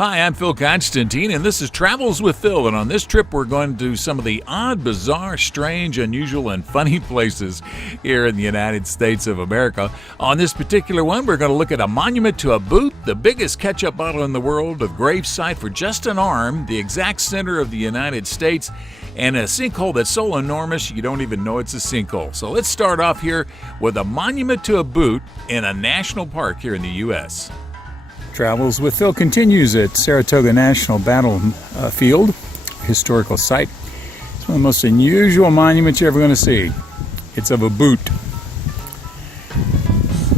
Hi, I'm Phil Constantine, and this is Travels with Phil. And on this trip, we're going to some of the odd, bizarre, strange, unusual, and funny places here in the United States of America. On this particular one, we're going to look at a monument to a boot, the biggest ketchup bottle in the world, a gravesite for just an arm, the exact center of the United States, and a sinkhole that's so enormous you don't even know it's a sinkhole. So let's start off here with a monument to a boot in a national park here in the U.S. Travels with Phil continues at Saratoga National Battlefield, historical site. It's one of the most unusual monuments you're ever going to see. It's of a boot.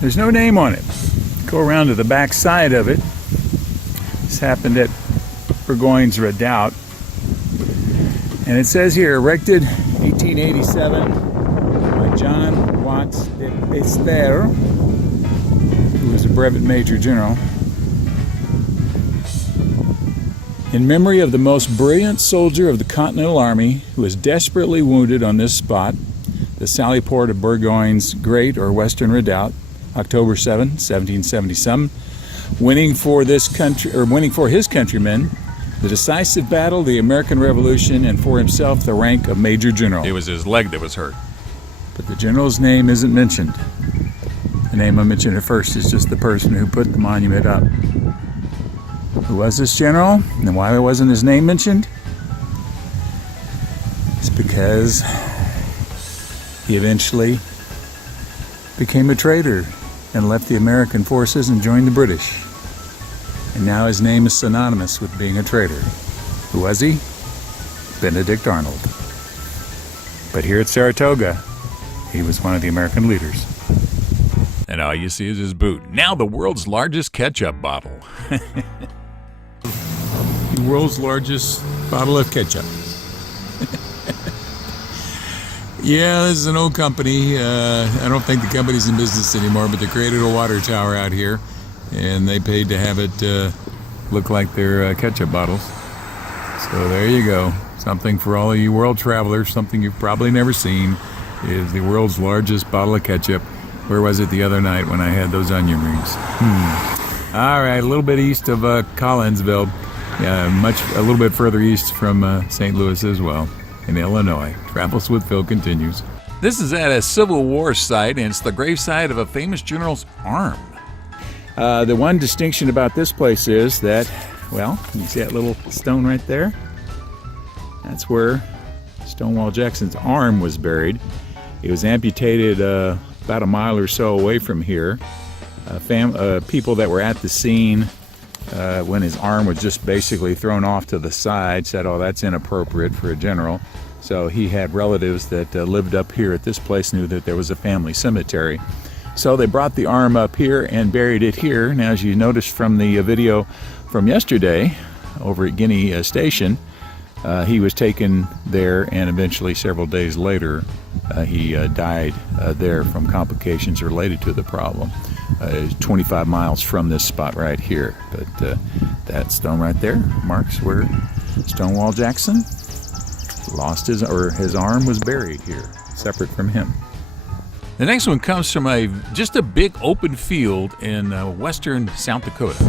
There's no name on it. Go around to the back side of it. This happened at Burgoyne's Redoubt. And it says here, erected 1887 by John Watts de Pester, who was a brevet major general, in memory of the most brilliant soldier of the Continental Army who was desperately wounded on this spot, the sally port of Burgoyne's Great or Western Redoubt, October 7, 1777, winning for his countrymen the decisive battle of the American Revolution, and for himself the rank of Major General. It was his leg that was hurt. But the general's name isn't mentioned. The name I mentioned at first is just the person who put the monument up. Who was this general, and why wasn't his name mentioned? It's because he eventually became a traitor and left the American forces and joined the British. And now his name is synonymous with being a traitor. Who was he? Benedict Arnold. But here at Saratoga, he was one of the American leaders. And all you see is his boot. Now the world's largest ketchup bottle. The world's largest bottle of ketchup. Yeah, this is an old company. I don't think the company's in business anymore, but they created a water tower out here, and they paid to have it look like their ketchup bottles. So there you go. Something for all of you world travelers, something you've probably never seen, is the world's largest bottle of ketchup. Where was it the other night when I had those onion rings? All right, a little bit east of Collinsville, a little bit further east from St. Louis as well, in Illinois. Travels with Phil continues. This is at a Civil War site, and it's the gravesite of a famous general's arm. The one distinction about this place is that, well, you see that little stone right there? That's where Stonewall Jackson's arm was buried. It was amputated about a mile or so away from here. People that were at the scene when his arm was just basically thrown off to the side said, oh, that's inappropriate for a general. So he had relatives that lived up here at this place, knew that there was a family cemetery. So they brought the arm up here and buried it here. Now, as you noticed from the video from yesterday over at Guinea Station, he was taken there, and eventually several days later he died there from complications related to the problem. 25 miles from this spot right here. But that stone right there marks where Stonewall Jackson lost his arm was buried here, separate from him. The next one comes from just a big open field in western South Dakota.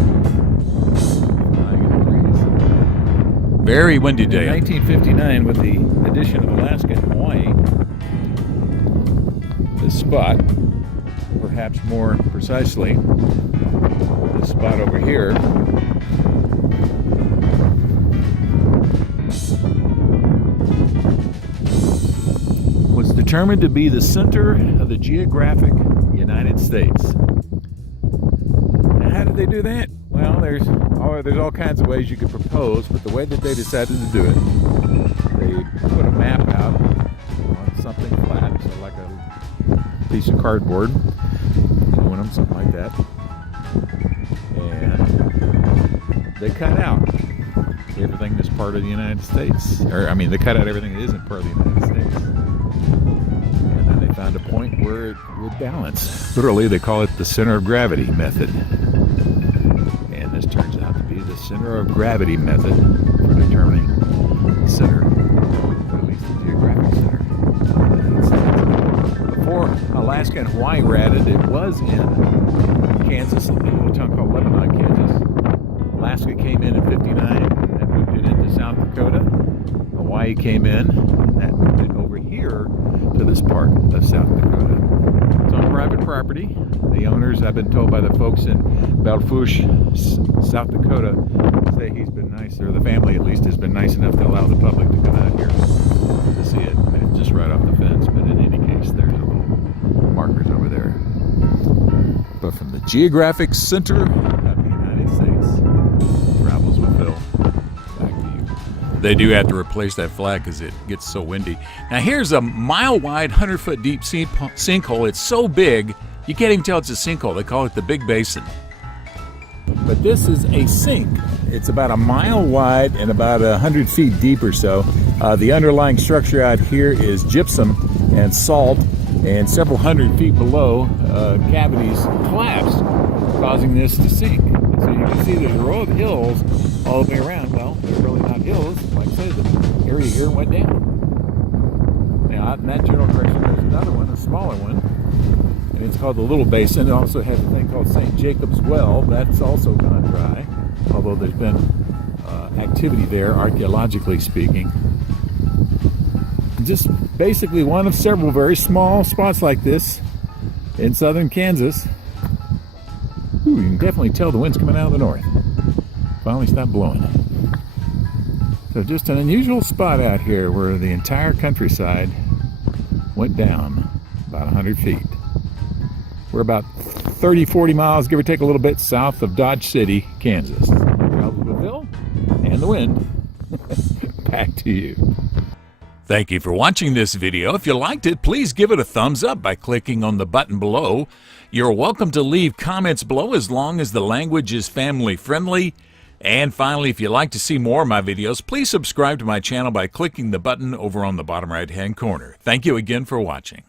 Very windy day. In 1959, with the addition of Alaska and Hawaii, this spot, perhaps more precisely, this spot over here, was determined to be the center of the geographic United States. Now, how did they do that? Well, there's all kinds of ways you could propose, but the way that they decided to do it, they put a map out on something flat, so like a piece of cardboard, aluminum, something like that, and they cut out everything that's part of the United States. They cut out everything that isn't part of the United States. And then they found a point where it would balance. Literally, they call it the center of gravity method. And this turns out to be the center of gravity method for determining the center, or at least the geographic center of the United States. Before Alaska and Hawaii were added, it was in Kansas, a little town called Lebanon, Kansas. Alaska came in 59. That moved it into South Dakota. Hawaii came in. That moved it over here to this part of South Dakota. It's on private property. The owners, I've been told by the folks in Belfouche, South Dakota, say he's been nice, or the family at least has been nice enough to allow the public to come out here to see it. It's just right off the fence, but in any case, there's a little markers over there. But from the geographic center of the United States, Travels with Phil. Back to you. They do have to replace that flag because it gets so windy. Now here's a mile-wide, 100-foot deep sinkhole. It's so big, you can't even tell it's a sinkhole. They call it the Big Basin. But this is a sink. It's about a mile wide and about 100 feet deep or so. The underlying structure out here is gypsum and salt, and several hundred feet below, cavities collapsed, causing this to sink. And so you can see there's a row of hills all the way around. Well, they're really not hills. Like I say, the area here went down. Now, out in that general direction, there's another one, a smaller one. And it's called the Little Basin. It also has a thing called St. Jacob's Well. That's also gone dry, although there's been activity there, archaeologically speaking. Just basically one of several very small spots like this in southern Kansas. Ooh, you can definitely tell the wind's coming out of the north. Finally stopped blowing. So just an unusual spot out here where the entire countryside went down about 100 feet. We're about 30, 40 miles, give or take a little bit, south of Dodge City, Kansas. Travels with Phil and the wind. Back to you. Thank you for watching this video. If you liked it, please give it a thumbs up by clicking on the button below. You're welcome to leave comments below as long as the language is family friendly. And finally, if you'd like to see more of my videos, please subscribe to my channel by clicking the button over on the bottom right-hand corner. Thank you again for watching.